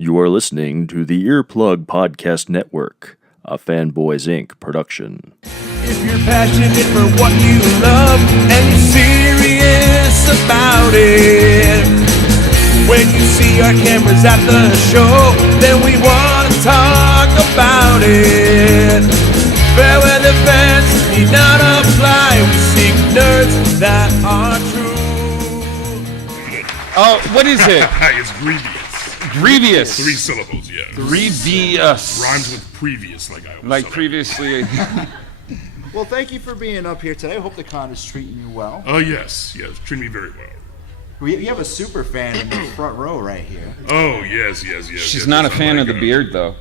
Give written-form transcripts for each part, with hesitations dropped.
You are listening to the Earplug Podcast Network, a Fanboys Inc. production. If you're passionate for what you love and you're serious about it, when you see our cameras at the show, then we want to talk about it. Fair weather fans need not apply. We seek nerds that are true. Oh, what is it? It's Grevioux. Grevioux. 3 syllables, yeah. Grevioux. Rhymes with previous, like I always Like say. previously. Well, thank you for being up here today. I hope the con is treating you well. Oh, yes. Treat me very well. You have a super fan in the front row right here. Oh, yes. She's not a fan of the beard, though.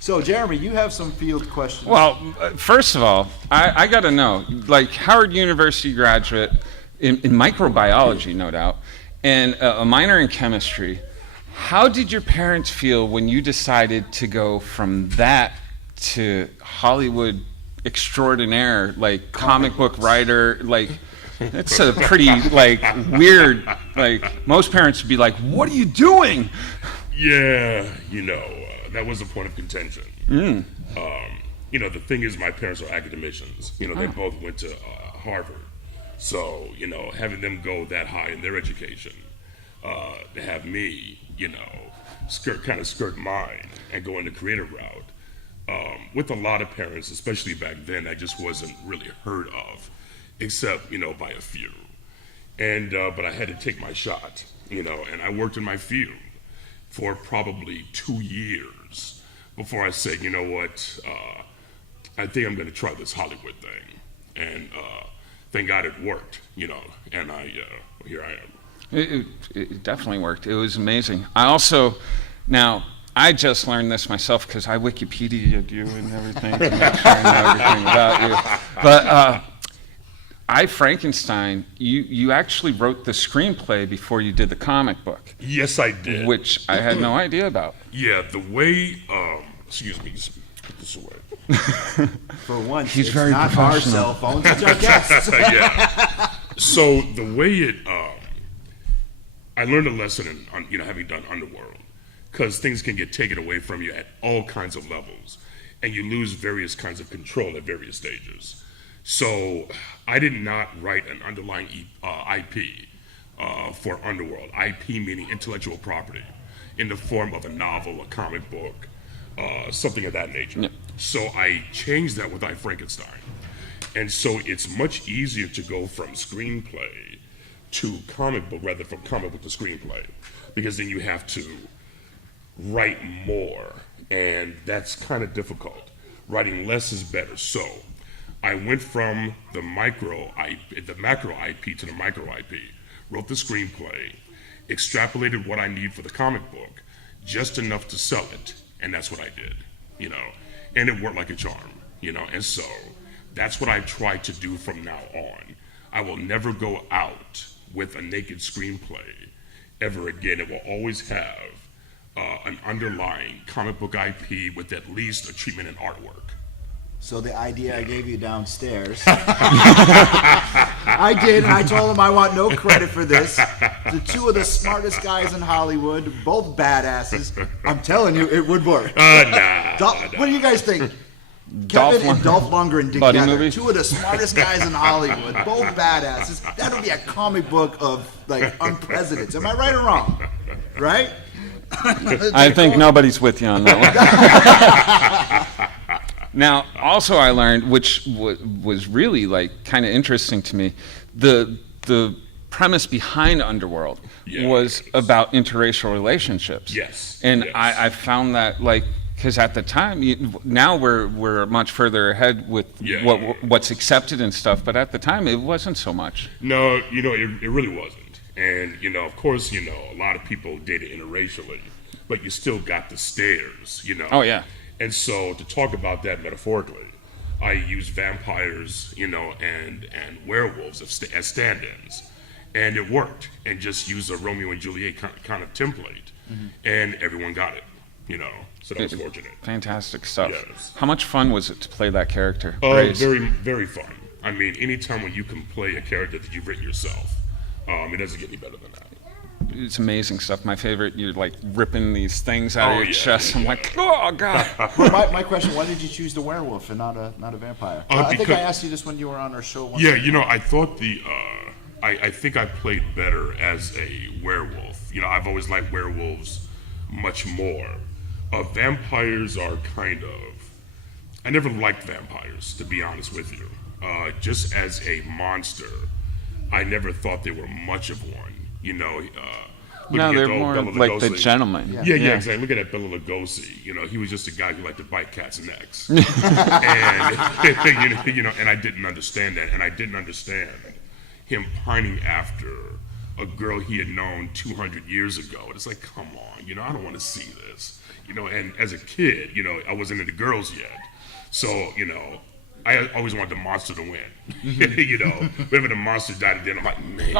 So, Jeremy, you have some field questions. Well, first of all, I got to know, like Howard University graduate in microbiology, no doubt, and a minor in chemistry. How did your parents feel when you decided to go from that to Hollywood extraordinaire, like comic book writer? Like, it's a pretty like weird. Like most parents would be like, "What are you doing?" Yeah, that was a point of contention. The thing is, my parents are academicians. They both went to Harvard. So, having them go that high in their education, to have me, skirt mine and go in the creative route, with a lot of parents, especially back then, that just wasn't really heard of, except, by a few. And, but I had to take my shot, and I worked in my field for probably 2 years before I said, you know what, I think I'm going to try this Hollywood thing. And, thank God it worked, and here I am. It definitely worked. It was amazing. I just learned this myself because I Wikipedia'd you and everything to make sure I know everything about you. But Frankenstein, you actually wrote the screenplay before you did the comic book. Yes, I did. Which I had no idea about. Yeah, the way, excuse me, just put this away. For once, He's it's very not our professional. cell phones, it's our guests. Yeah. So the way I learned a lesson in, having done Underworld, because things can get taken away from you at all kinds of levels, and you lose various kinds of control at various stages. So I did not write an underlying IP for Underworld. IP meaning intellectual property, in the form of a novel, a comic book, something of that nature. Yeah. So I changed that with Frankenstein. And so it's much easier to go from screenplay to comic book rather from comic book to screenplay, because then you have to write more, and that's kind of difficult. Writing less is better. So I went from the macro IP to the micro IP, wrote the screenplay, extrapolated what I need for the comic book, just enough to sell it. And that's what I did, and it worked like a charm, and so that's what I try to do from now on. I will never go out with a naked screenplay ever again. It will always have an underlying comic book IP with at least a treatment in artwork. So the idea I gave you downstairs, I did, and I told him I want no credit for this. The two of the smartest guys in Hollywood, both badasses. I'm telling you, it would work. Nah. What do you guys think? Kevin and Dolph Lundgren Buddy together, movie? two of the smartest guys in Hollywood, both badasses. That would be a comic book of unprecedented. Am I right or wrong? Right? I think nobody's with you on that one. Now, also I learned, which was really kind of interesting to me, the premise behind Underworld was about interracial relationships. Yes. And yes. I found that because at the time, now we're much further ahead with what's accepted and stuff, but at the time it wasn't so much. No, it really wasn't. And, of course, a lot of people dated interracially, but you still got the stares, Oh, yeah. And so to talk about that metaphorically, I use vampires, and werewolves as stand-ins. And it worked. And just use a Romeo and Juliet kind of template. Mm-hmm. And everyone got it, So that was fortunate. Fantastic stuff. Yes. How much fun was it to play that character? Very, very fun. I mean, anytime when you can play a character that you've written yourself, it doesn't get any better than that. it's amazing stuff. My favorite, you're like ripping these things out of your chest. I'm like, oh god. Well, my question: why did you choose the werewolf and not a vampire? I think I asked you this when you were on our show. Once I thought I think I played better as a werewolf. I've always liked werewolves much more. Vampires are kind of... I never liked vampires, to be honest with you. Just as a monster, I never thought they were much of one. No, they're more like the gentleman. Yeah, exactly. Look at that Bela Lugosi. He was just a guy who liked to bite cats' necks. And and I didn't understand that. And I didn't understand him pining after a girl he had known 200 years ago. And it's like, come on, I don't want to see this. And as a kid, I wasn't into girls yet. So, I always wanted the monster to win. Whenever the monster died at the end, I'm like, man.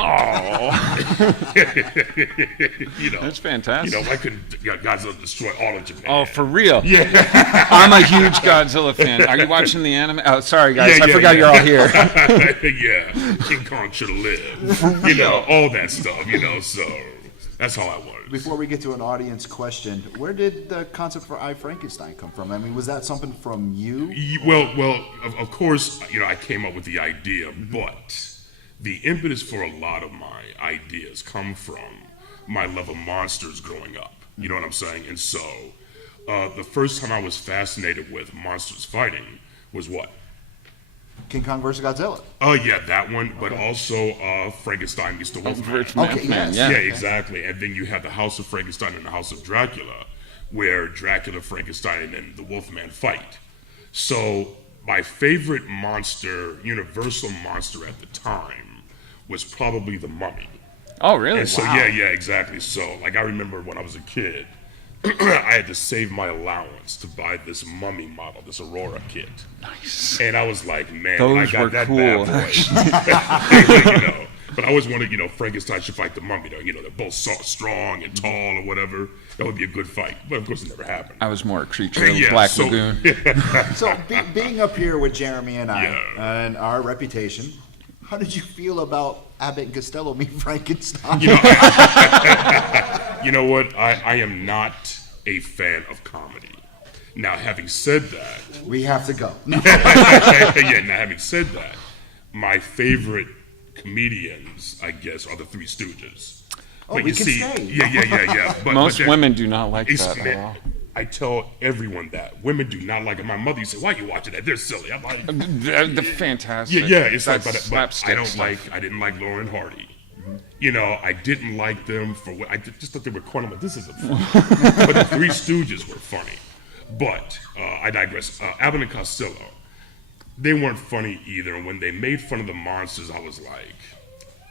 Oh. That's fantastic. Why couldn't Godzilla destroy all of Japan? Oh, for real? Yeah. I'm a huge Godzilla fan. Are you watching the anime? Oh, sorry, guys. I forgot you're all here. Yeah. King Kong should have lived. All that stuff, so that's how I was. Before we get to an audience question, where did the concept for I, Frankenstein come from? I mean, was that something from you? Well, of course, I came up with the idea, but the impetus for a lot of my ideas come from my love of monsters growing up. You know what I'm saying? And so, the first time I was fascinated with monsters fighting was what? King Kong versus Godzilla. Oh, yeah, that one, but also Frankenstein meets the Wolfman. Yeah, exactly. And then you have the House of Frankenstein and the House of Dracula, where Dracula, Frankenstein, and the Wolfman fight. So my favorite monster, universal monster at the time, was probably the Mummy. Oh, really? And so, wow. yeah, exactly. So, I remember when I was a kid, I had to save my allowance to buy this Mummy model, this Aurora kit. Nice. And I was like, man, those I got were that cool. bad boy. But I always wanted, Frankenstein should fight the Mummy. They're both strong and tall or whatever. That would be a good fight. But of course, it never happened. I was more a creature of Black Lagoon. So, being up here with Jeremy and I and our reputation, how did you feel about Abbott and Costello meet Frankenstein? You know what? I am not a fan of comedy. Now, having said that... We have to go. Now, having said that, my favorite comedians, I guess, are the Three Stooges. Oh, we can stay. Yeah. Most women do not like that at all. I tell everyone that. Women do not like it. My mother used to say, why are you watching that? They're silly. I'm like... The fantastic. Yeah, it's like... But I didn't like Laura and Hardy. I didn't like them for what... I just thought they were corny. I'm like, this isn't funny. But the Three Stooges were funny. But, I digress. Abbott and Costello, they weren't funny either. And when they made fun of the monsters, I was like,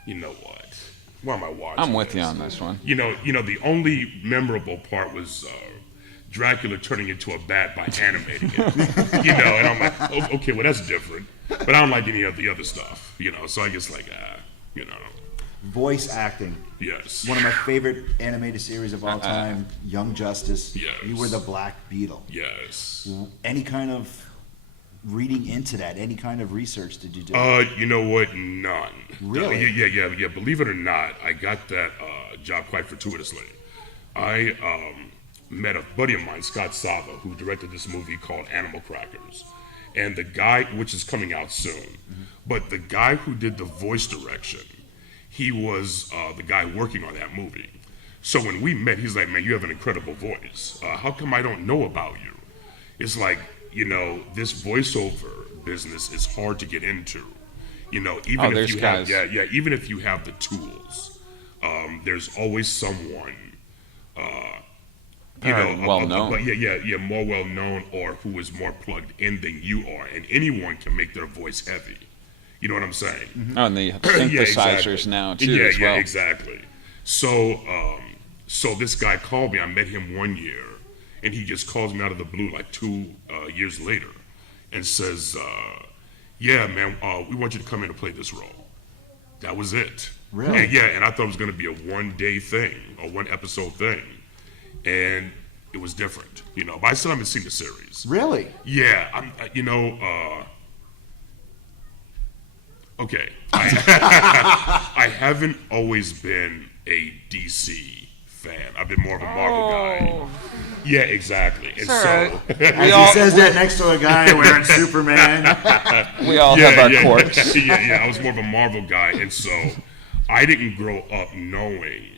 you know what? Why am I watching I'm with you on this one. The only memorable part was Dracula turning into a bat by animating it. And I'm like, okay, well, that's different. But I don't like any of the other stuff, So I guess Voice acting. Yes. One of my favorite animated series of all time, Young Justice. Yes. You were the Black Beetle. Yes. Any kind of reading into that, any kind of research did you do? You know what? None. Really? Yeah. Believe it or not, I got that job quite fortuitously. I met a buddy of mine, Scott Sava, who directed this movie called Animal Crackers. And the guy, which is coming out soon, but the guy who did the voice direction, he was the guy working on that movie. So when we met, he's like, man, you have an incredible voice. How come I don't know about you? It's like, this voiceover business is hard to get into. Even if you have, even if you have the tools, there's always someone, well known. More well known, or who is more plugged in than you are, and anyone can make their voice heavy. You know what I'm saying? Mm-hmm. Oh, and the synthesizers now too. As well. Yeah, exactly. So this guy called me. I met him one year, and he just calls me out of the blue like 2 years later, and says, "Yeah, man, we want you to come in and play this role." That was it. Really? And I thought it was going to be a one-day thing, a one-episode thing, and it was different. But I still haven't seen the series. Really? Yeah, okay. I haven't always been a DC fan. I've been more of a Marvel guy. Yeah, exactly. And Sir, so He says that next to a guy wearing Superman. we all have our quirks. yeah, I was more of a Marvel guy, and so I didn't grow up knowing,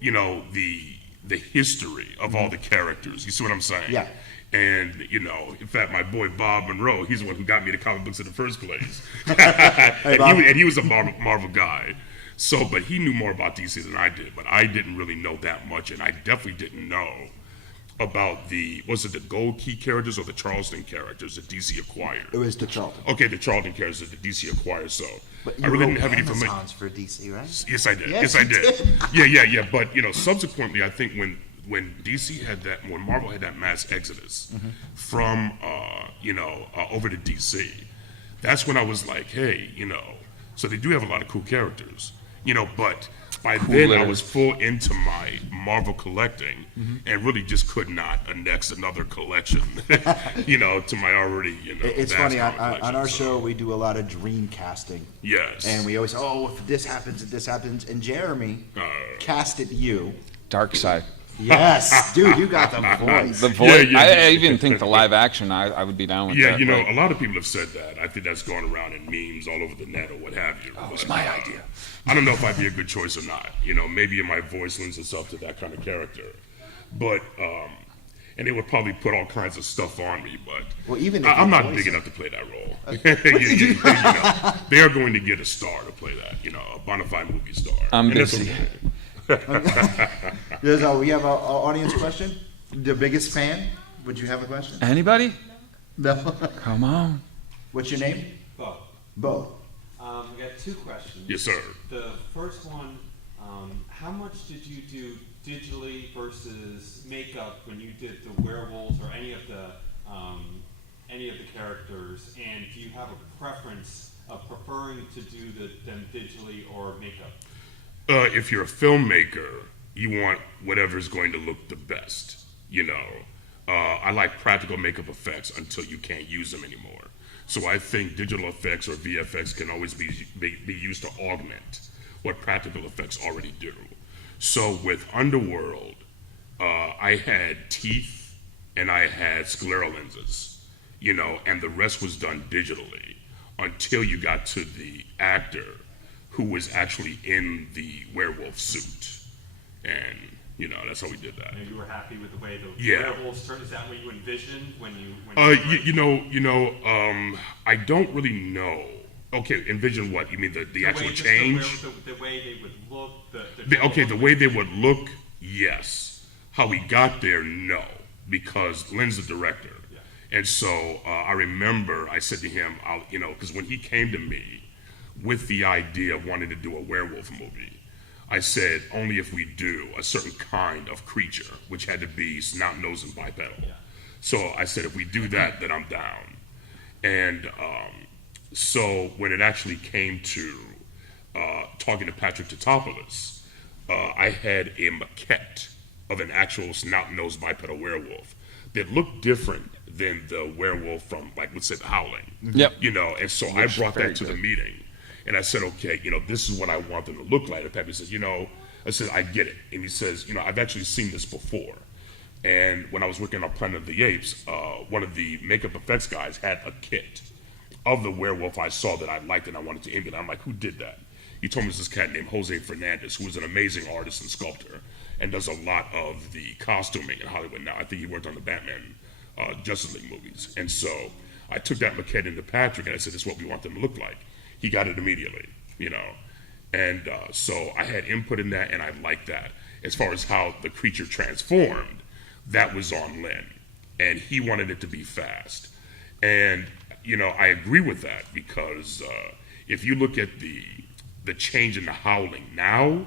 the history of all the characters. You see what I'm saying? Yeah. And, in fact, my boy Bob Monroe, he's the one who got me to comic books in the first place. and he was a Marvel guy. So, but he knew more about DC than I did, but I didn't really know that much, and I definitely didn't know about the Gold Key characters or the Charleston characters that DC acquired? It was the Charlton. Okay, the Charlton characters that DC acquired, so But I you really wrote didn't have any Amazons for DC, right? Yes, I did. Yes, Yes, I you did. Yeah. But subsequently, I think when DC had when Marvel had that mass exodus from over to DC, that's when I was like, hey, so they do have a lot of cool characters, but by then I was full into my Marvel collecting and really just could not annex another collection, to my already, It's vast funny, comic on collection. our So, show, we do a lot of dream casting. yes. And we always say, if this happens, if this happens. And Jeremy casted you. Dark Side. Yes, dude, you got the voice. The voice. Yeah. I even think the live action, I would be down with that. a lot of people have said that. I think that's going around in memes all over the net or what have you. That was my idea. I don't know if I'd be a good choice or not. Maybe my voice lends itself to that kind of character. But, and they would probably put all kinds of stuff on me, but Well, even if I'm you not voice big it. enough to play that role. They are going to get a star to play that, a bona fide movie star. I'm And that's busy. okay. We have an audience question. The biggest fan? Would you have a question? Anybody? No. Come on. What's your name? Both. Bo. We got two questions. Yes, sir. The first one, how much did you do digitally versus makeup when you did the werewolves or any of the characters? And do you have a preference of preferring to do them digitally or makeup? If you're a filmmaker, you want whatever's going to look the best. I like practical makeup effects until you can't use them anymore. So I think digital effects or VFX can always be used to augment what practical effects already do. So with Underworld, I had teeth and I had scleral lenses, and the rest was done digitally until you got to the actor who was actually in the werewolf suit. And, that's how we did that. And you were happy with the way the Yeah. werewolves turned? Is that what you envisioned when you I don't really know. Okay, envision what? You mean the actual change? The way they would look. The way they would look, yes. How we got there, no. Because Lynn's the director. Yeah. And so I remember I said to him, because when he came to me with the idea of wanting to do a werewolf movie, I said, only if we do a certain kind of creature, which had to be snout, nose, and bipedal. Yeah. So I said, if we do that, then I'm down. And so when it actually came to talking to Patrick Tatopoulos, I had a maquette of an actual snout, nose, bipedal werewolf that looked different than the werewolf from, let's say, The Howling. Yep. And so I brought very that to the good. meeting. And I said, okay, this is what I want them to look like. And Patrick says, I said, I get it. And he says, I've actually seen this before. And when I was working on Planet of the Apes, one of the makeup effects guys had a kit of the werewolf I saw that I liked and I wanted to emulate. I'm like, who did that? He told me it's this cat named Jose Fernandez, who is an amazing artist and sculptor and does a lot of the costuming in Hollywood now. I think he worked on the Batman Justice League movies. And so I took that maquette into Patrick and I said, this is what we want them to look like. He got it immediately, And so I had input in that and I liked that. As far as how the creature transformed, that was on Lynn. And he wanted it to be fast. And, I agree with that because if you look at the change in the Howling now,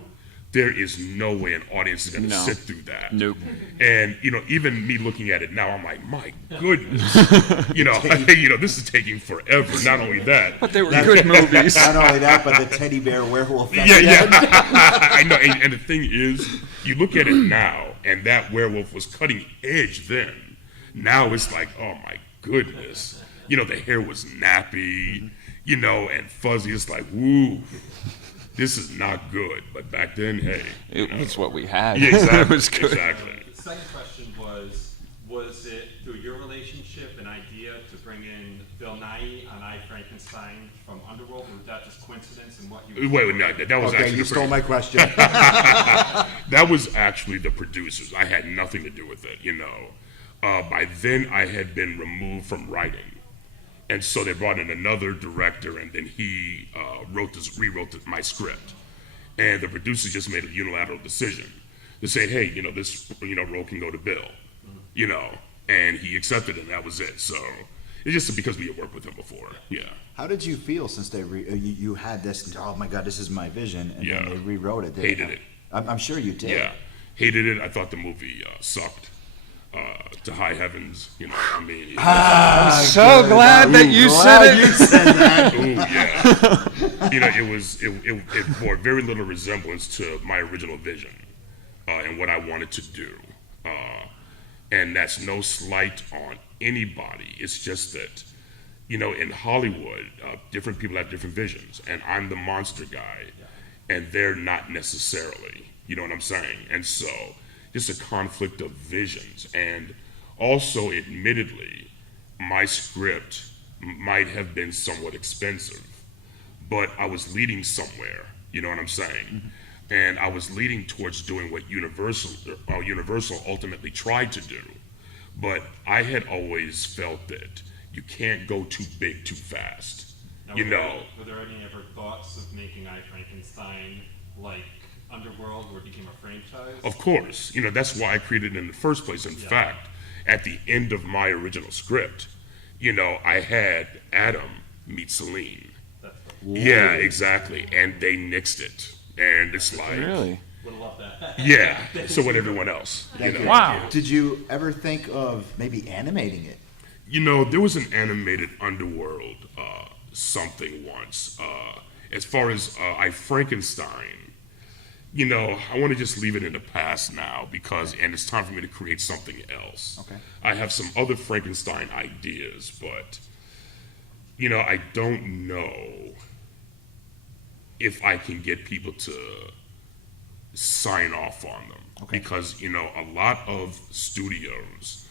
there is no way an audience is going to sit through that. Nope. And, even me looking at it now, I'm like, my goodness. This is taking forever. Not only that. But they were good movies. Not only that, but the teddy bear werewolf. Yeah. I know. And the thing is, you look at it now, and that werewolf was cutting edge then. Now it's like, oh my goodness. The hair was nappy, and fuzzy. It's like, woo. this is not good. But back then, hey, It was what we had. yeah, exactly, It was good. exactly. The second question was it through your relationship an idea to bring in Bill Nighy on I, Frankenstein from Underworld, or was that just coincidence and what you... Wait, no, that was Okay, actually you stole my question. that was actually the producers. I had nothing to do with it, you know. By then, I had been removed from writing, and so they brought in another director, and then he rewrote my script, and the producers just made a unilateral decision to say, hey, you know, this role can go to Bill, you know, and he accepted it, and that was it. So it's just because we had worked with him before, yeah. How did you feel since they you had this? Oh my God, this is my vision, and Yeah. then they rewrote it. Hated it. I'm sure you did. Yeah, hated it. I thought the movie sucked to high heavens. You know, I mean, I'm so glad that you said it. You said that. ooh, yeah. You know, it bore very little resemblance to my original vision and what I wanted to do. And that's no slight on anybody. It's just that, you know, in Hollywood, different people have different visions, and I'm the monster guy, and they're not necessarily. You know what I'm saying? And so, just a conflict of visions. And also, admittedly, my script might have been somewhat expensive, but I was leading somewhere. You know what I'm saying? Mm-hmm. And I was leading towards doing what Universal ultimately tried to do. But I had always felt that you can't go too big too fast. Now, You know, were there any ever thoughts of making I, Frankenstein like Underworld, where it became a franchise? of course, you know, that's why I created it in the first place. In fact, at the end of my original script, you know, I had Adam meet Celine. Yeah, exactly. And they nixed it. And it's like, Really? Would have loved that. yeah, so would everyone else. Thank you. Wow. Did you ever think of maybe animating it? You know, there was an animated Underworld something once. As far as I, Frankenstein, you know, I want to just leave it in the past now and it's time for me to create something else. Okay. I have some other Frankenstein ideas, but, you know, I don't know if I can get people to sign off on them. Okay. Because, you know, a lot of studios,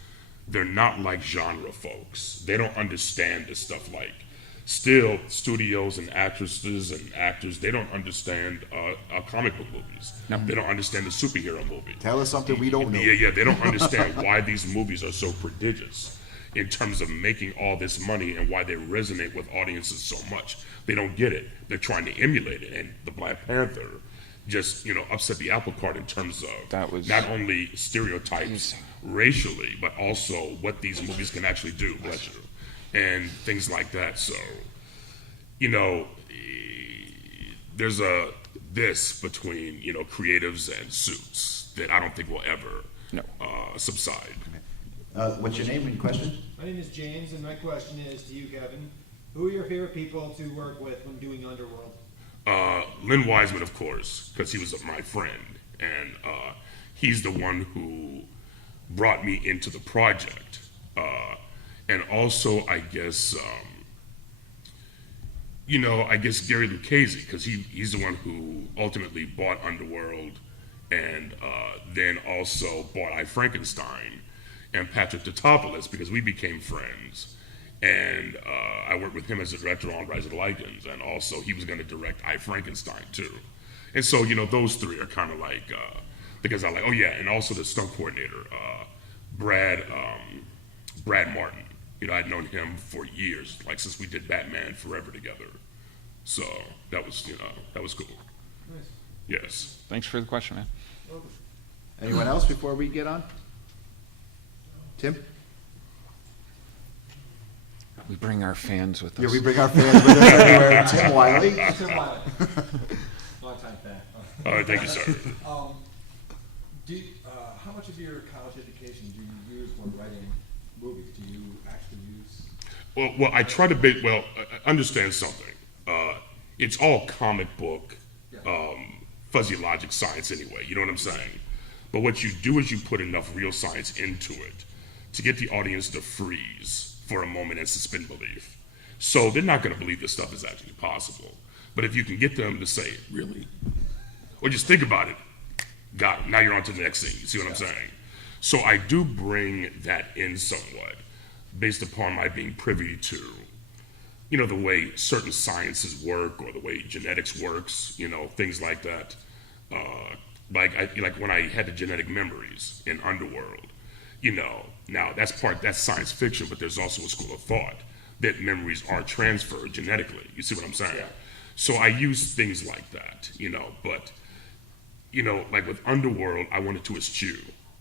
they're not like genre folks. They don't understand this stuff. Like, still, studios and actresses and actors, they don't understand comic book movies. No. They don't understand the superhero movie. Tell us something we don't know. Yeah, they don't understand why these movies are so prodigious in terms of making all this money and why they resonate with audiences so much. They don't get it. They're trying to emulate it. And the Black Panther just, you know, upset the apple cart in terms of not only stereotypes racially, but also what these movies can actually do, bless you, and things like that. So, you know, there's this between, you know, creatives and suits that I don't think will ever subside. What's your name and question? My name is James, and my question is to you, Kevin. Who are your favorite people to work with when doing Underworld? Lynn Wiseman, of course, because he was my friend, and he's the one who brought me into the project. And also, I guess, I guess Gary Lucchese, because he's the one who ultimately bought Underworld and then also bought I, Frankenstein, and Patrick Tatopoulos, because we became friends. And I worked with him as a director on Rise of the Lycans, and also he was going to direct I, Frankenstein, too. And so, you know, those three are kind of like, because I like, oh yeah, and also the stunt coordinator, Brad Martin. You know, I'd known him for years, like since we did Batman Forever together. So that was, that was cool. Nice. Yes. Thanks for the question, man. Anyone else before we get on? Tim? We bring our fans with us. Yeah, we bring our fans with us everywhere. Tim Wiley. Tim Wiley. Long time fan. All right, thank you, sir. How much of your college education do you use when writing movies? Do you actually use? Well, I try to understand something. It's all comic book, fuzzy logic science anyway. You know what I'm saying? But what you do is you put enough real science into it to get the audience to freeze for a moment and suspend belief. So they're not going to believe this stuff is actually possible. But if you can get them to say, really? Or just think about it, got it. Now you're on to the next thing. You see what I'm saying? So I do bring that in somewhat based upon my being privy to, the way certain sciences work or the way genetics works, things like that. Like when I had the genetic memories in Underworld, now that's science fiction, but there's also a school of thought that memories aren't transferred genetically. You see what I'm saying? Yeah. So I use things like that, but, like with Underworld, I wanted to eschew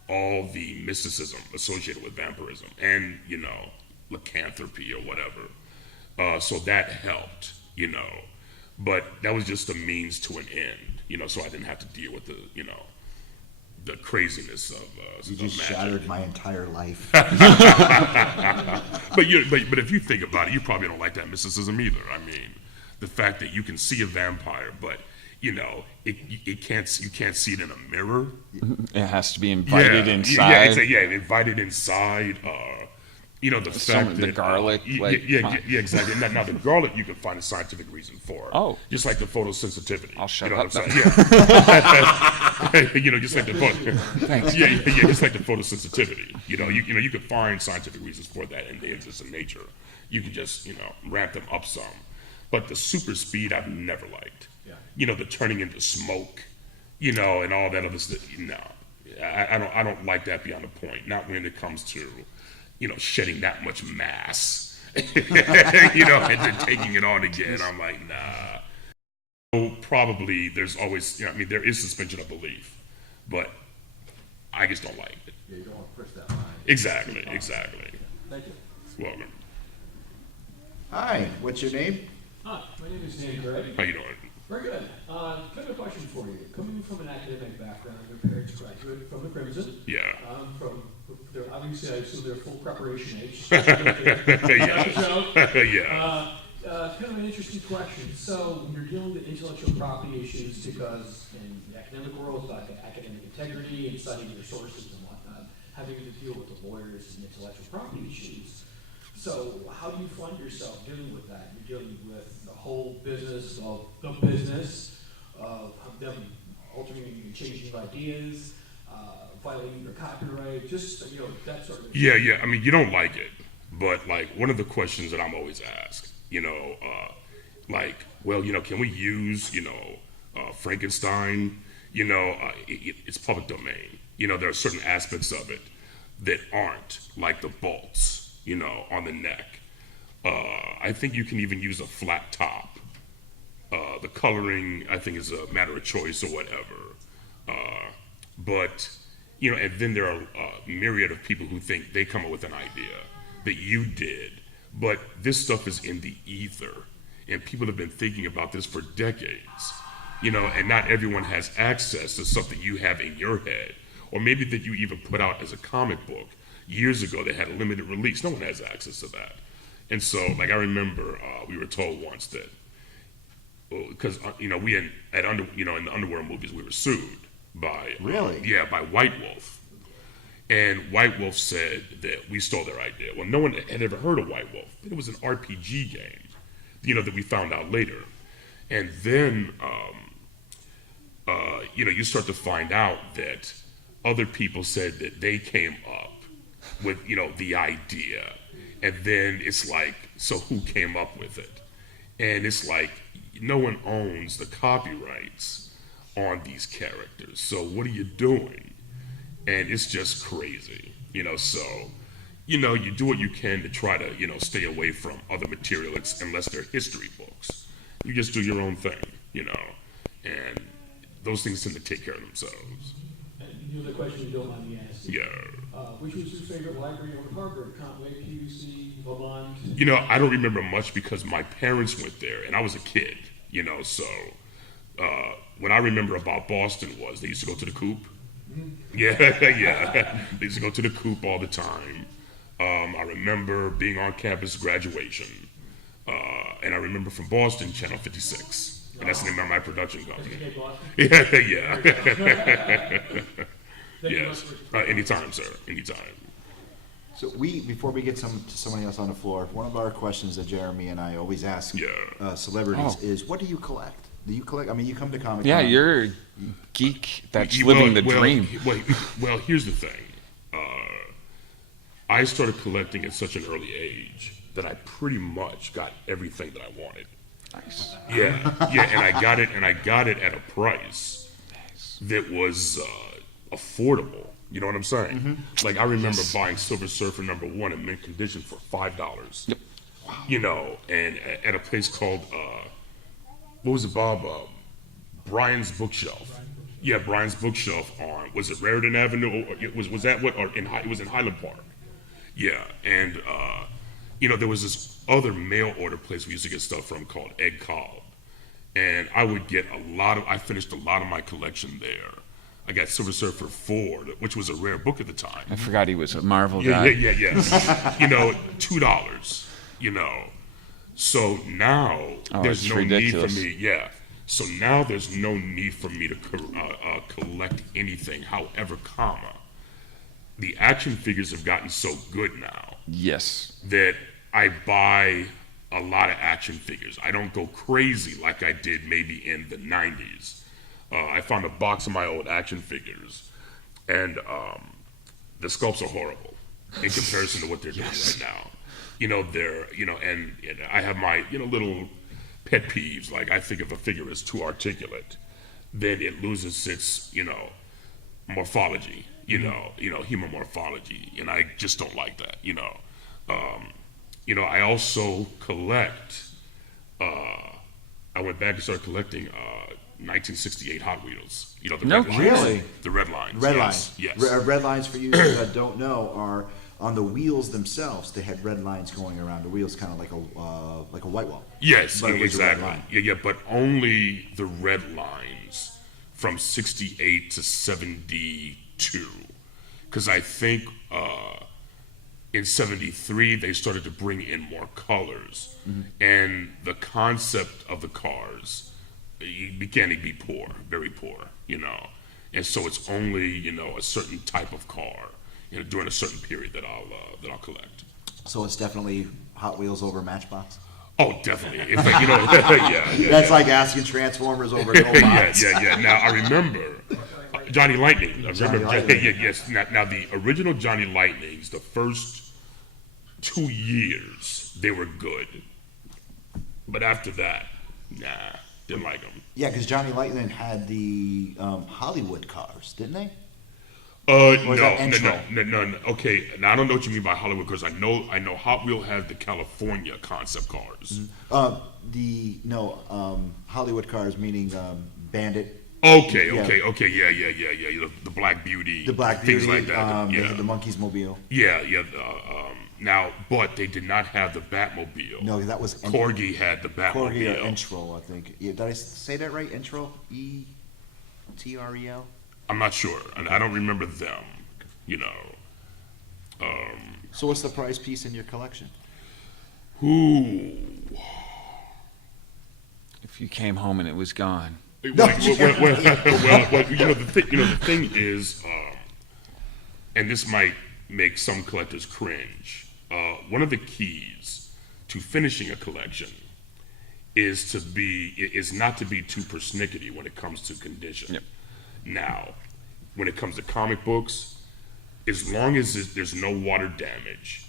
all the mysticism associated with vampirism and, lycanthropy or whatever. So that helped, but that was just a means to an end, so I didn't have to deal with the craziness of you just magic. Shattered my entire life. But if you think about it, you probably don't like that mysticism either. I mean, the fact that you can see a vampire, but you can't see it in a mirror. It has to be invited inside. Invited inside. The fact that the garlic. Exactly. Now the garlic you can find a scientific reason for. Oh, just like the photosensitivity. I'll shut up. What I'm saying? Just like the Thanks. just like the photosensitivity. You can find scientific reasons for that, and they exist in nature. You can just ramp them up some. But the super speed I've never liked. Yeah. The turning into smoke, and all that other stuff. No, I don't like that beyond the point. Not when it comes to, shedding that much mass, and then taking it on again. I'm like, nah. So probably there's always, there is suspension of belief, but I just don't like it. Yeah, you don't want to push that line. Exactly. Thank you. Welcome. Hi, what's your name? Hi, my name is Dan Gray. How you doing? Very good. Kind of a question for you. Coming from an academic background, your parents graduated from the Crimson. Yeah. Obviously, I assume they're full preparation age. Yeah. Kind of an interesting question. So, when you're dealing with intellectual property issues, because in the academic world, like academic integrity and studying your sources and whatnot, having to deal with the lawyers and intellectual property issues. So, how do you find yourself dealing with that? You're dealing with the whole business of the business, of them altering and changing ideas, violating their copyright, just that sort of thing. Yeah. You don't like it, but like one of the questions that I'm always asked, can we use, Frankenstein? It's public domain. There are certain aspects of it that aren't, like the bolts, on the neck. I think you can even use a flat top. The coloring, I think, is a matter of choice or whatever. But, and then there are a myriad of people who think they come up with an idea that you did. But this stuff is in the ether, and people have been thinking about this for decades, and not everyone has access to something you have in your head, or maybe that you even put out as a comic book years ago that had a limited release. No one has access to that. And so, like, I remember we were told once that, because, in the Underworld movies, we were sued by... Really? By White Wolf. And White Wolf said that we stole their idea. Well, no one had ever heard of White Wolf. It was an RPG game, that we found out later. And then, you start to find out that other people said that they came up with, the idea. And then it's like, so who came up with it? And it's like, no one owns the copyrights on these characters. So what are you doing? And it's just crazy, so, you do what you can to try to, stay away from other material unless they're history books. You just do your own thing, and those things tend to take care of themselves. And the question you don't mind me asking. Yeah. Which was your favorite library on Harvard? Conway, QC, Lamont? I don't remember much because my parents went there, and I was a kid, so what I remember about Boston was they used to go to the Coop. Yeah. They used to go to the Coop all the time. I remember being on campus graduation. And I remember from Boston, Channel 56. And that's the name of my production company. Yeah. Yes. Anytime, sir. Anytime. So before we get to somebody else on the floor, one of our questions that Jeremy and I always ask celebrities is, what do you collect? Do you collect? I mean, you come to Comic-Con. Yeah, you're a geek that's living the dream. Well, here's the thing. I started collecting at such an early age that I pretty much got everything that I wanted. Nice. Yeah, and I got it at a price that was affordable. You know what I'm saying? Mm-hmm. Like, I remember buying Silver Surfer #1 in mint condition for $5. Yep. Wow. You know, and at a place called what was it, Bob? Brian's Bookshelf. Yeah, Brian's Bookshelf on, was it Raritan Avenue? Or was that what? Or it was in Highland Park. Yeah, and you know, there was this other mail order place we used to get stuff from called Egg Cobb, and I would get I finished a lot of my collection there. I got Silver Surfer 4, which was a rare book at the time. I forgot he was a Marvel Yeah. guy. You know, $2. You know, so now there's no ridiculous. need for me. Yeah. So now there's no need for me to collect anything. However, the action figures have gotten so good now. Yes. That I buy a lot of action figures. I don't go crazy like I did maybe in the 90s. I found a box of my old action figures, and the sculpts are horrible in comparison to what they're doing right now. You know, and I have my, little pet peeves. Like, I think if a figure is too articulate, then it loses its, morphology, human morphology, and I just don't like that, I also collect, I went back and started collecting 1968 Hot Wheels. The No, red lines. really? The red lines. Red yes, lines. Yes. Red lines, for you that don't know, are on the wheels themselves. They had red lines going around. The wheels kind of like a white wall. Yes, But it was a red exactly. line. Yeah, but only the red lines from 68 to 72. Because I think in 73 they started to bring in more colors. Mm-hmm. And the concept of the cars began to be poor, very poor, And so it's only, a certain type of car, during a certain period that I'll collect. So it's definitely Hot Wheels over Matchbox? Oh, definitely. In fact, yeah. That's like asking Transformers over Cobots. Yeah. Now, I remember Johnny Lightning. Johnny Lightning. Yes. Now, the original Johnny Lightnings, the first 2 years, they were good. But after that, didn't like them. Yeah, because Johnny Lightning had the Hollywood cars, didn't they? No. Okay, now I don't know what you mean by Hollywood cars. I know Hot Wheel had the California concept cars. Hollywood cars meaning Bandit. Okay, Yeah. Yeah. The Black Beauty. The Black things Beauty, like that. they had the Monkeys Mobile. Yeah. Now, but they did not have the Batmobile. No, that was Corgi had the Batmobile. Corgi or Entrol, I think. Yeah, did I say that right? Entrol? E-T-R-E-L? I'm not sure, and I don't remember them. So what's the prize piece in your collection? Ooh. If you came home and it was gone. Well, the thing is, and this might make some collectors cringe. One of the keys to finishing a collection is not to be too persnickety when it comes to condition. Yep. Now, when it comes to comic books, as long as there's no water damage,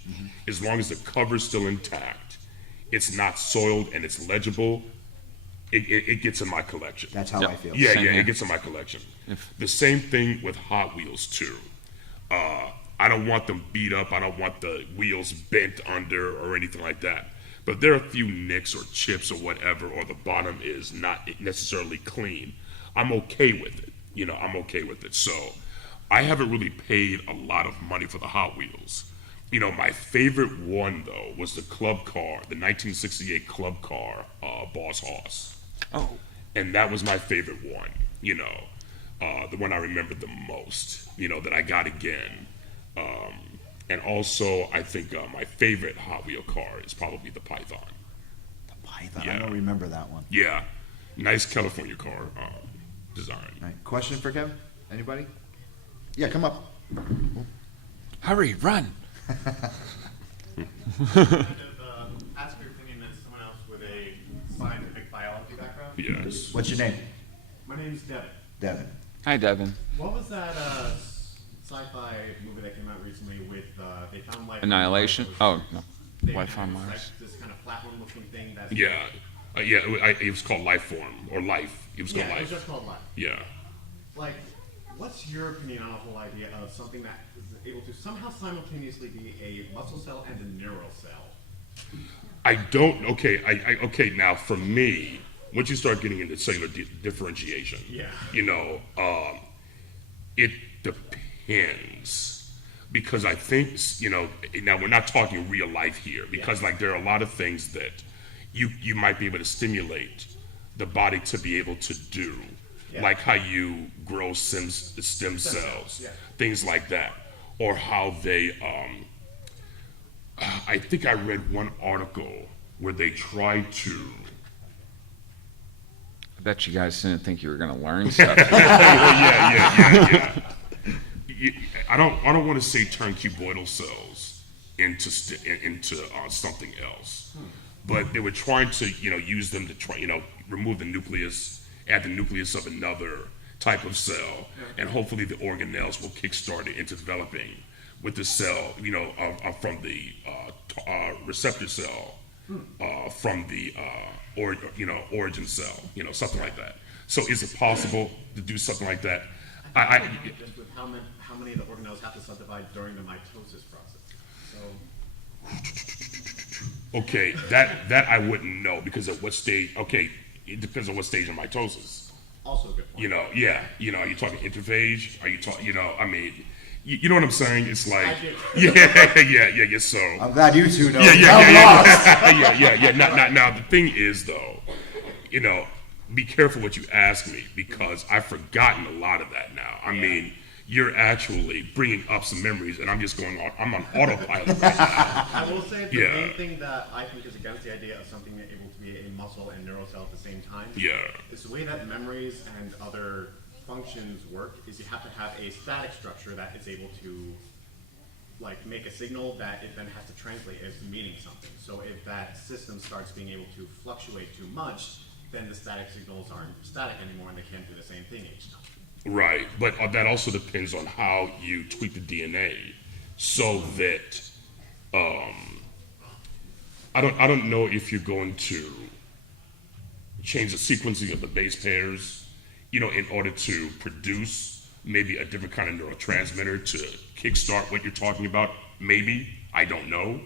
as long as the cover's still intact, it's not soiled and it's legible, it gets in my collection. That's how I feel. Yeah, Same here. it gets in my collection. The same thing with Hot Wheels too. I don't want them beat up. I don't want the wheels bent under or anything like that. But there are a few nicks or chips or whatever, or the bottom is not necessarily clean. I'm okay with it. I'm okay with it. So I haven't really paid a lot of money for the Hot Wheels. My favorite one though was the club car, the 1968 club car, Boss Hoss. Oh. And that was my favorite one. The one I remember the most. That I got again. And also, I think my favorite Hot Wheel car is probably the Python. The Python? Yeah. I don't remember that one. Yeah, nice California car design. All right. Question for Kevin? Anybody? Yeah, come up. Hurry, run. Ask your opinion as someone else with a scientific biology background. Yes. What's your name? My name's Devin. Devin. Hi, Devin. What was that sci-fi movie that came out recently with they found life? Annihilation? Oh, no. They Life on found Mars. This kind of flatworm-looking thing. That's Yeah. It was called Life Form or Life. It was called Yeah, it Life. was just called Life. Yeah. Like, what's your opinion on the whole idea of something that is able to somehow simultaneously be a muscle cell and a neural cell? I don't. Okay. Okay. Now, for me, once you start getting into cellular differentiation, it depends, because I think now we're not talking real life here, because like there are a lot of things that you might be able to stimulate the body to be able to do, like how you grow stem cells, things like that, or how they. I think I read one article where they tried to. I bet you guys didn't think you were going to learn stuff. yeah. I don't want to say turn cuboidal cells into something else, but they were trying to use them to try remove the nucleus, add the nucleus of another type of cell, and hopefully the organelles will kickstart it into developing with the cell from the receptor cell, from the origin cell, something like that. So is it possible to do something like that? I with how many of the organelles have to subdivide during the mitosis process. So. Okay, that I wouldn't know because of what stage. Okay, it depends on what stage of mitosis. Also a good point. Are you talking interphage? Are you talking? I mean. You know what I'm saying? It's like, yeah. So I'm glad you two know. Yeah. Now the thing is, though, be careful what you ask me, because I've forgotten a lot of that now. I mean, you're actually bringing up some memories, and I'm just going on. I'm on autopilot right now. I will say the main thing that I think is against the idea of something able to be a muscle and neural cell at the same time. Is the way that memories and other functions work is you have to have a static structure that is able to make a signal that it then has to translate as meaning something. So if that system starts being able to fluctuate too much, then the static signals aren't static anymore and they can't do the same thing each time. Right, but that also depends on how you tweak the DNA so that I don't know if you're going to change the sequencing of the base pairs in order to produce maybe a different kind of neurotransmitter to kickstart what you're talking about. Maybe. I don't know.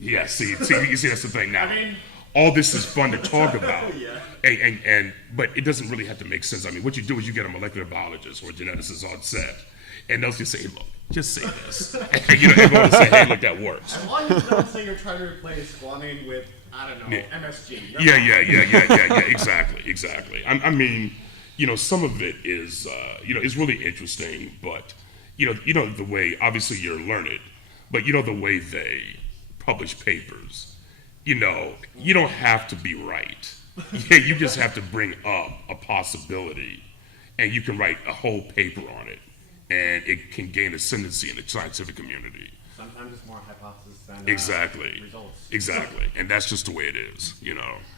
Yeah, see, you see, that's the thing. Now, all this is fun to talk about, but it doesn't really have to make sense. I mean, what you do is you get a molecular biologist or a geneticist on set, and they'll just say, look, just say this. And, everyone will say, hey, look, that works. As long as you don't say you're trying to replace guanine with, I don't know, MSG. Yeah, exactly. I mean, some of it is, is really interesting, but, the way, obviously you're learned, but the way they publish papers, you don't have to be right. You just have to bring up a possibility, and you can write a whole paper on it, and it can gain ascendancy in the scientific community. Sometimes it's more hypothesis than results. Exactly, and that's just the way it is,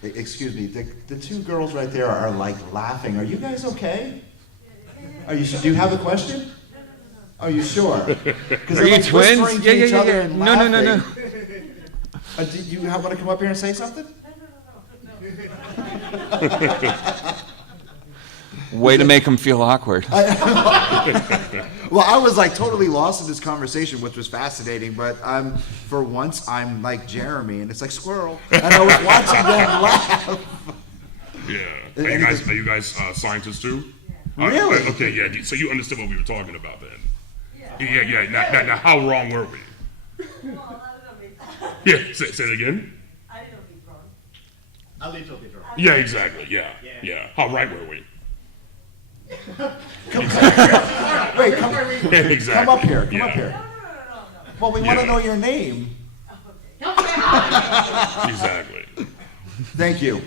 Excuse me, the two girls right there are laughing. Are you guys okay? Do you have a question? Are you sure? Are you twins? Yeah. No. Do you want to come up here and say something? Way to make them feel awkward. Well, I was totally lost in this conversation, which was fascinating. But for once, I'm like Jeremy, and it's like squirrel, and I was watching them laugh. Yeah. Are you guys scientists too? Really? Okay. Yeah. So you understood what we were talking about then? Yeah. Now, how wrong were we? Well, a little bit. Yeah. Say it again. A little bit wrong. A little bit wrong. Yeah. Exactly. Yeah. How right were we? Wait, come up here. Come up here. No. Well, we want to know your name. Exactly. Thank you.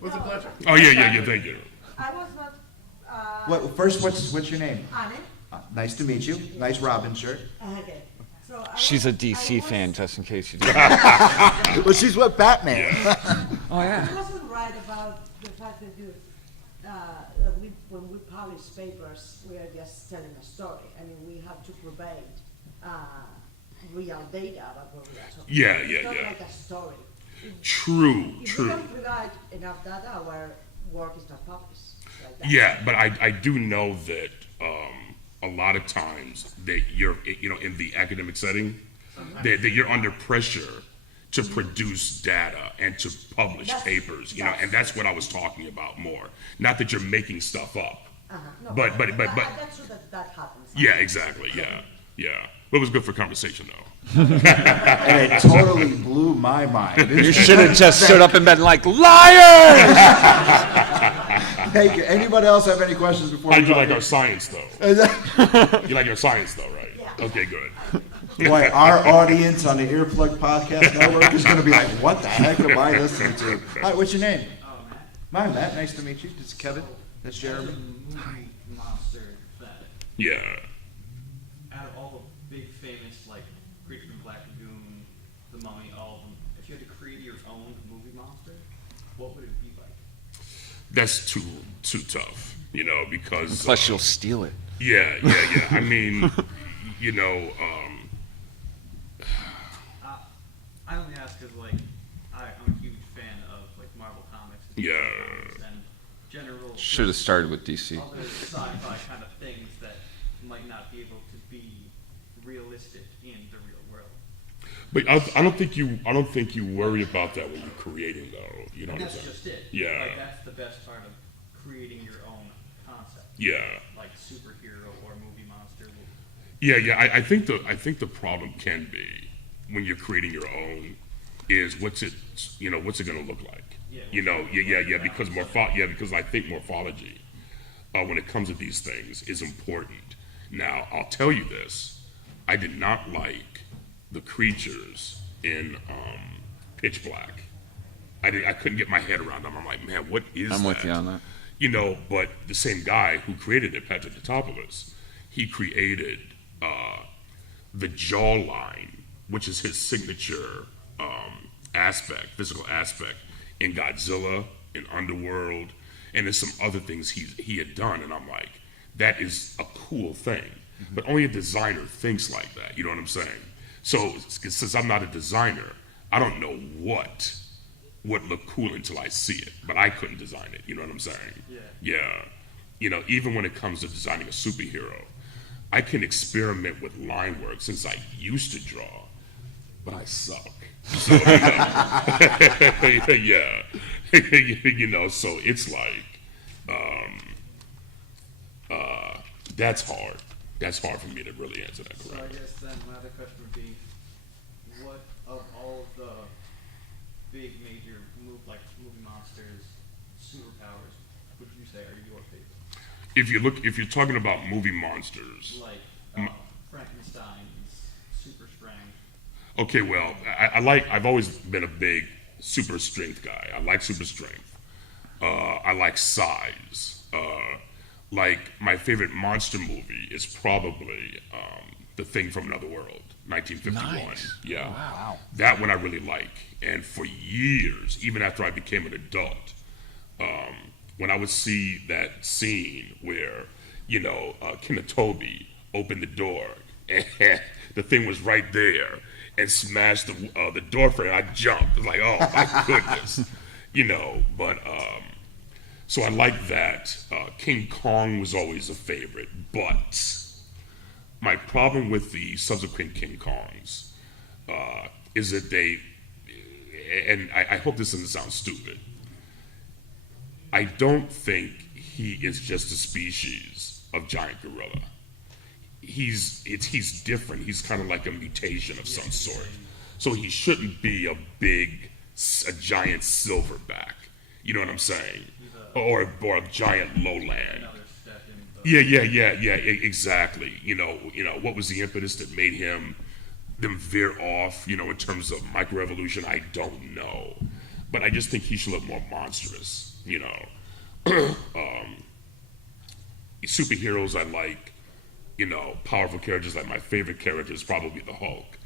What's a pleasure. Oh yeah. Thank you. I was not. First, what's your name? Anne. Nice to meet you. Nice Robin shirt. Okay. She's a DC fan, just in case you didn't know. Well, she's with Batman. Oh, yeah. I wasn't right about the fact that that when we publish papers, we are just telling a story. I mean, we have to provide real data about what we are talking about. It's not like a story. True. If we don't provide enough data, our work is not published. Like that. Yeah, but I do know that a lot of times that you're, in the academic setting, that you're under pressure to produce data and to publish papers, and that's what I was talking about more. Not that you're making stuff up, No, but that's true that happens. yeah, exactly, yeah. But it was good for conversation though. And it totally blew my mind. You should have just stood up and been like, liars! Hey, anybody else have any questions before How we do you go? like our science though? You like our science though, right? Yeah. Okay, good. Boy, our audience on the Earplug Podcast Network is going to be like, what the heck am I listening to? All right, what's your name? Matt. Matt. Nice to meet you. This is Kevin. That's Jeremy. Monster that Yeah. out of all the big famous like Creature from Black Lagoon, The Mummy, all of them, if you had to create your own movie monster, what would it be like? That's too tough, because Plus, you'll steal it. Yeah. I mean, I only ask because like I'm a huge fan of like Marvel comics and general Should have started with DC. other sci-fi kind of things that might not be able to be realistic in the real world. But I don't think you worry about that when you're creating though. You know And what I'm that's saying? just it. Yeah. Like that's the best part of creating your own concept. Yeah. Like superhero or movie monster. Yeah. I think the problem can be when you're creating your own is what's it going to look like? Because I think morphology when it comes to these things is important. Now, I'll tell you this. I did not like the creatures in Pitch Black. I couldn't get my head around them. I'm like, man, what is that? I'm with you on that. But the same guy who created it, Patrick Tatopoulos, he created the jawline, which is his signature physical aspect in Godzilla, in Underworld, and there's some other things he had done, and I'm like, that is a cool thing. But only a designer thinks like that, you know what I'm saying? So since I'm not a designer, I don't know what would look cool until I see it, but I couldn't design it, you know what I'm saying? Yeah. Even when it comes to designing a superhero, I can experiment with line work since I used to draw, but I suck. So, yeah. So it's like, that's hard. That's hard for me to really answer that correctly. So I guess then my other question would be, what of all of the big major movie monsters, superpowers, would you say are your favorite? If you're talking about movie monsters, Like Frankenstein's super strength. Okay, well, I've always been a big super strength guy. I like super strength. I like size. Like my favorite monster movie is probably The Thing from Another World, 1951. Nice. Yeah. Wow. That one I really like. And for years, even after I became an adult, when I would see that scene where, Kinatobi opened the door and the thing was right there and smashed the door frame, I jumped. I was like, oh my goodness. But so I like that. King Kong was always a favorite, but my problem with the subsequent King Kongs is that and I hope this doesn't sound stupid, I don't think he is just a species of giant gorilla. He's different. He's kind of like a mutation of some sort. So he shouldn't be a giant silverback. You know what I'm saying? Or a giant lowland. Yeah, exactly. What was the impetus that made them veer off, in terms of microevolution? I don't know. But I just think he should look more monstrous, Superheroes I like powerful characters. Like my favorite character is probably the Hulk.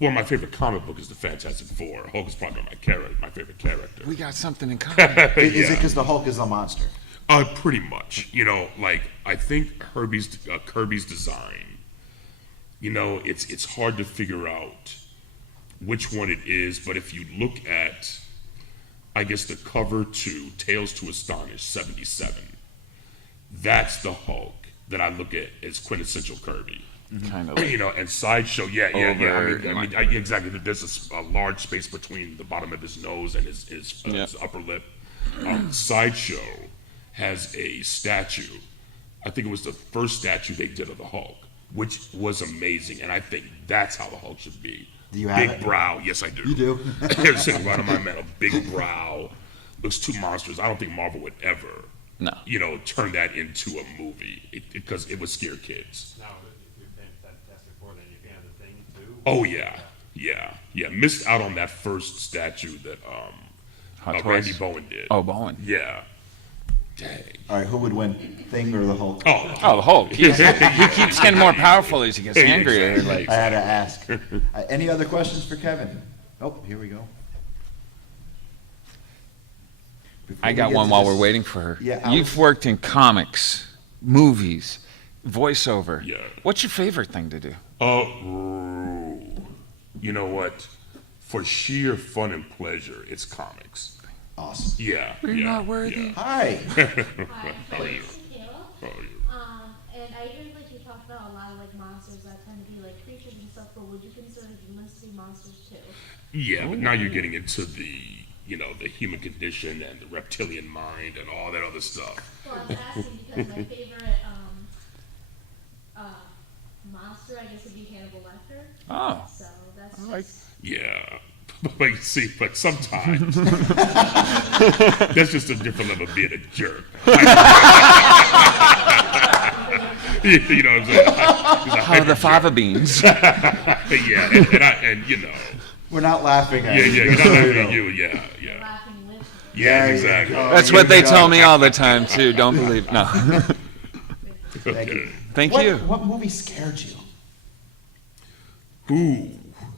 Well, my favorite comic book is the Fantastic Four. Hulk is probably my favorite character. We got something in common. Is it because the Hulk is a monster? Pretty much. Like I think Kirby's design. It's hard to figure out which one it is, but if you look at, I guess, the cover to Tales to Astonish '77, that's the Hulk that I look at as quintessential Kirby. Kind of. And Sideshow, yeah. Exactly. There's a large space between the bottom of his nose and his upper lip. Sideshow has a statue. I think it was the first statue they did of the Hulk, which was amazing, and I think that's how the Hulk should be. Do you have big it? brow? Yes, I do. You do? It's sitting right on my mantle. Big brow. Looks too monstrous. I don't think Marvel would ever, turn that into a movie because it would scare kids. Now, if you're Fantastic Four, then you can have the Thing too. Oh yeah. Missed out on that first statue that Randy Bowen did. Oh, Bowen. Yeah. Dang. All right, who would win, Thing or the Hulk? Oh, the Hulk. He keeps getting more powerful as he gets angrier. I had to ask. Any other questions for Kevin? Oh, here we go. I got one while we're waiting for her. Yeah, You've worked in comics, movies, voiceover. Yeah. What's your favorite thing to do? You know what? For sheer fun and pleasure, it's comics. Awesome. Yeah. We're not worthy. Yeah. Hi. Hi, How are you? Kayla. How are you? And I heard like you talked about a lot of like monsters that tend to be like creatures and stuff, but would you consider humans to be monsters too? Yeah, but now you're getting into the human condition and the reptilian mind and all that other stuff. Well, I was asking because my favorite monster, I guess, would be Hannibal Lecter. Oh. So that's Yeah. But sometimes that's just a different level of being a jerk. You know what I'm saying? How are the fava beans? Yeah, and We're not laughing at you. Yeah, you're not laughing at you. Yeah. laughing with. Yeah, exactly. That's what they tell me all the time too. Don't believe. No. Thank you. Thank what, you. What movie scared you? Ooh,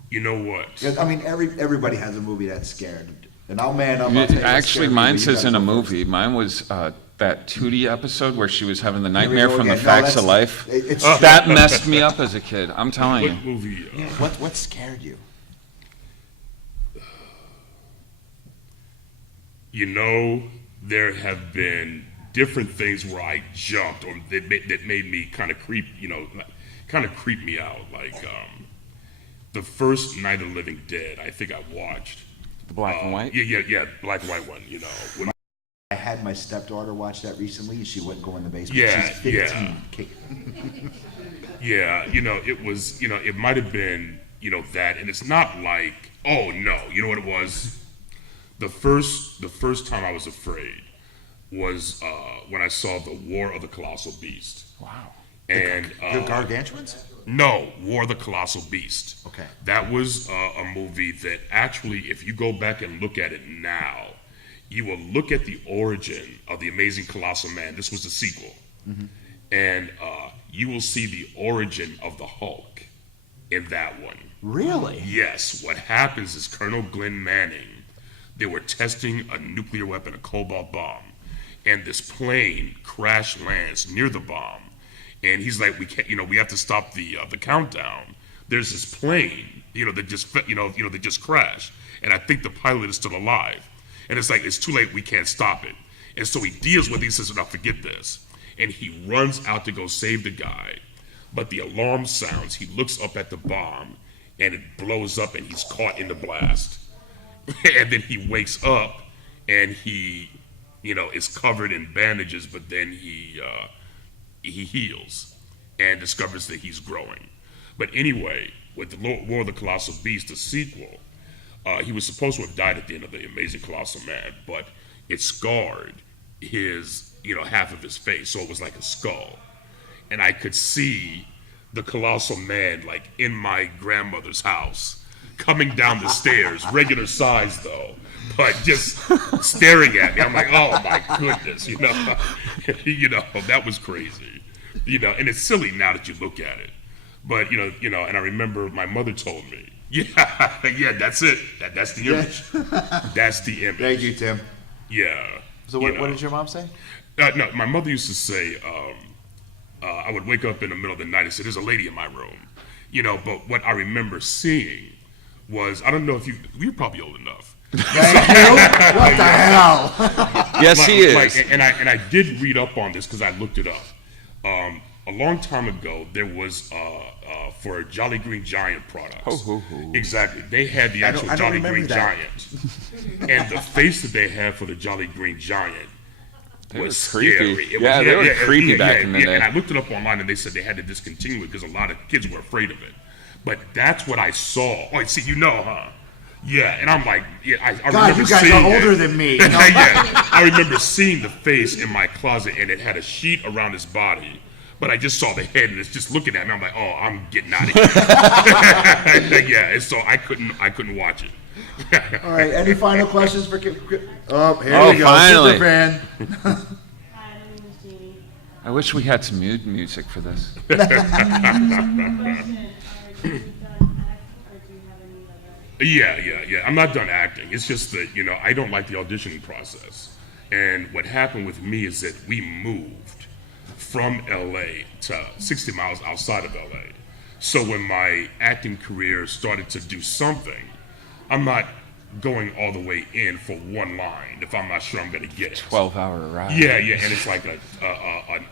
you know what? I mean, everybody has a movie that's scared. And I'll man up. I'll tell you what Actually, scared me, mine but you isn't guys a go movie. Mine was that Tootie episode where she was having the Here we nightmare go from the again. No, facts of that's- life. That messed me up as a kid. I'm telling you. What movie? Yeah, what scared you? There have been different things where I jumped or that made me kind of creep me out. Like the first Night of the Living Dead, I think I watched. The black and white? Yeah, black and white one. When I had my stepdaughter watch that recently, and she wouldn't go in the basement. Yeah, She's 15. yeah, it was, it might have been, that, and it's not like, oh no, you know what it was? The first time I was afraid was when I saw the War of the Colossal Beast. Wow. And The Gargantuans? No, War of the Colossal Beast. Okay. That was a movie that actually, if you go back and look at it now, you will look at the origin of the Amazing Colossal Man. This was the sequel. Mm-hmm. And you will see the origin of the Hulk in that one. Really? Yes. What happens is Colonel Glenn Manning, they were testing a nuclear weapon, a cobalt bomb, and this plane crash lands near the bomb. And he's like, we can't, we have to stop the countdown. There's this plane, that just crashed, and I think the pilot is still alive. And it's like, it's too late, we can't stop it. And so he deals with it, he says, no, forget this. And he runs out to go save the guy. But the alarm sounds, he looks up at the bomb, and it blows up, and he's caught in the blast. And then he wakes up, and he, is covered in bandages, but then he heals and discovers that he's growing. But anyway, with the War of the Colossal Beast, the sequel, he was supposed to have died at the end of the Amazing Colossal Man, but it scarred his, half of his face, so it was like a skull. And I could see the Colossal Man, like, in my grandmother's house, coming down the stairs, regular size though, but just staring at me. I'm like, oh my goodness, that was crazy. And it's silly now that you look at it. But, and I remember my mother told me, yeah, that's it. That's the image. That's the image. Thank you, Tim. Yeah. So what did your mom say? No, my mother used to say, I would wake up in the middle of the night and say, there's a lady in my room. But what I remember seeing was, I don't know if you're probably old enough. Thank you. What the hell? Yes, he is. And I did read up on this because I looked it up. A long time ago, there was for a Jolly Green Giant products. Exactly. They had the actual Jolly Green Giant. And the face that they had for the Jolly Green Giant was creepy. Scary. They were creepy back in the day. And I looked it up online, and they said they had to discontinue it because a lot of kids were afraid of it. But that's what I saw. Oh, see, huh? Yeah, and I'm like, I God, remember you guys seeing are older it. than me. Yeah, I remember seeing the face in my closet, and it had a sheet around his body. But I just saw the head, and it's just looking at me. I'm like, oh, I'm getting out of here. Yeah, and so I couldn't watch it. All right, any final questions for Kim? Oh, here we go. Finally. Super fan. I wish we had some mood music for this. Yeah. I'm not done acting. It's just that, I don't like the auditioning process. And what happened with me is that we moved from LA to 60 miles outside of LA. So when my acting career started to do something, I'm not going all the way in for one line if I'm not sure I'm going to get it. 12-hour ride. Yeah, and it's like an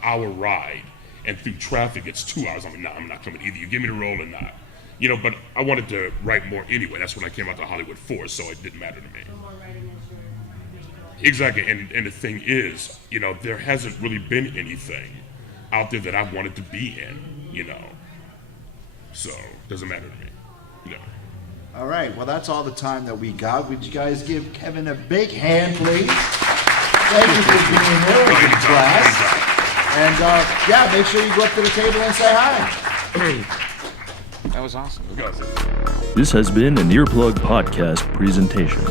hour ride, and through traffic it's 2 hours. I'm like, nah, I'm not coming. Either you give me the role or not. But I wanted to write more anyway. That's what I came out to Hollywood for, so it didn't matter to me. Exactly, and the thing is, there hasn't really been anything out there that I wanted to be in, so it doesn't matter to me. All right, well, that's all the time that we got. Would you guys give Kevin a big hand, please? Thank you for being here in class. And, make sure you go up to the table and say hi. That was awesome. This has been an Earplug Podcast presentation.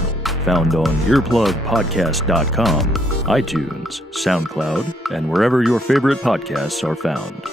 Found on earplugpodcast.com, iTunes, SoundCloud, and wherever your favorite podcasts are found.